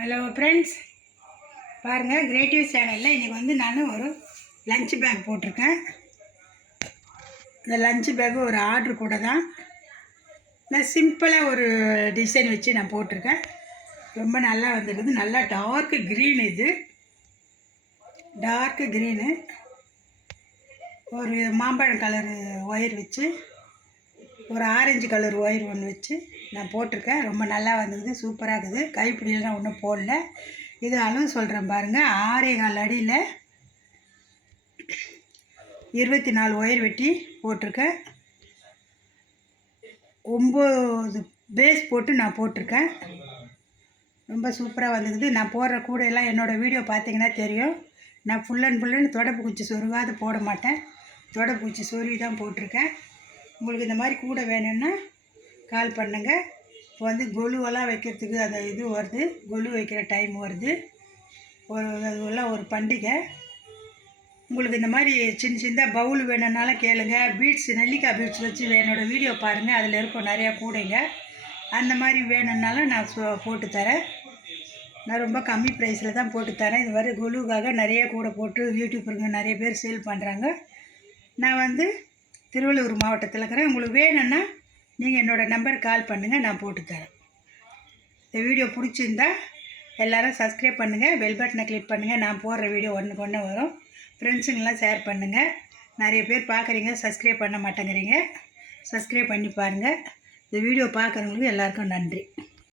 Hello friends, பாருங்கள் creative சேனலில் இன்றைக்கி நான் ஒரு லஞ்ச் பேக் போட்டிருக்கேன். இந்த லஞ்ச் பேக்கு ஒரு ஆர்டரு கூட தான். நான் சிம்பிளாக ஒரு டிசைன் வச்சு நான் போட்டிருக்கேன். ரொம்ப நல்லா வந்துருக்குது. நல்லா டார்க்கு க்ரீன், இது டார்க்கு க்ரீனு, ஒரு மாம்பழம் கலரு ஒயர் வச்சு ஒரு ஆரஞ்சு கலர் ஒயர் ஒன்று வச்சு நான் போட்டிருக்கேன். ரொம்ப நல்லா வந்தது, சூப்பராக இருக்குது. கைப்பிடியெல்லாம் ஒன்றும் போடல. இது அளவு சொல்கிறேன் பாருங்கள். 6.25 அடியில் 24 ஒயர் வெட்டி போட்டிருக்கேன். 9 பேஸ் போட்டு நான் போட்டிருக்கேன். ரொம்ப சூப்பராக வந்துக்குது. நான் போடுற கூடையெல்லாம் என்னோடய வீடியோ பார்த்தீங்கன்னா தெரியும். நான் ஃபுல் அண்ட் தொடப்பு குச்சி சொருகாது போட மாட்டேன். தொடப்பு குச்சி சொருவி தான் போட்டிருக்கேன். உங்களுக்கு இந்த மாதிரி கூடை வேணும்னா கால் பண்ணுங்கள். இப்போ கொலுவெல்லாம் வைக்கிறதுக்கு அந்த இது வருது, கொலு வைக்கிற டைம் வருது. அதெல்லாம் ஒரு பண்டிகை. உங்களுக்கு இந்த மாதிரி சின்ன சின்ன பவுல் வேணும்னாலும் கேளுங்க. பீட்ஸ், நெல்லிக்காய் பீட்ஸ் வச்சு என்னோடய வீடியோ பாருங்கள், அதில் இருக்கும் நிறையா கூடைங்க. அந்த மாதிரி வேணும்னாலும் நான் போட்டு தரேன். நான் ரொம்ப கம்மி ப்ரைஸில் தான் போட்டு தரேன். இது மாதிரி கொலுவுக்காக நிறைய கூடை போட்டு யூடியூப்பருங்க நிறைய பேர் சேல் பண்ணுறாங்க. நான் திருவள்ளூர் மாவட்டத்தில் இருக்கிறேன். உங்களுக்கு வேணும்னா நீங்கள் என்னோடய நம்பருக்கு கால் பண்ணுங்கள், நான் போட்டு தரேன். இந்த வீடியோ பிடிச்சிருந்தா எல்லோரும் சப்ஸ்கிரைப் பண்ணுங்கள், பெல் பட்டனை கிளிக் பண்ணுங்கள். நான் போடுற வீடியோ ஒன்றுக்கு ஒன்று வரும். ஃப்ரெண்ட்ஸுங்கெல்லாம் ஷேர் பண்ணுங்கள். நிறைய பேர் பார்க்குறீங்க, சப்ஸ்கிரைப் பண்ண மாட்டேங்கிறீங்க. சப்ஸ்கிரைப் பண்ணி பாருங்கள். இந்த வீடியோ பார்க்குறவங்களுக்கு எல்லாருக்கும் நன்றி.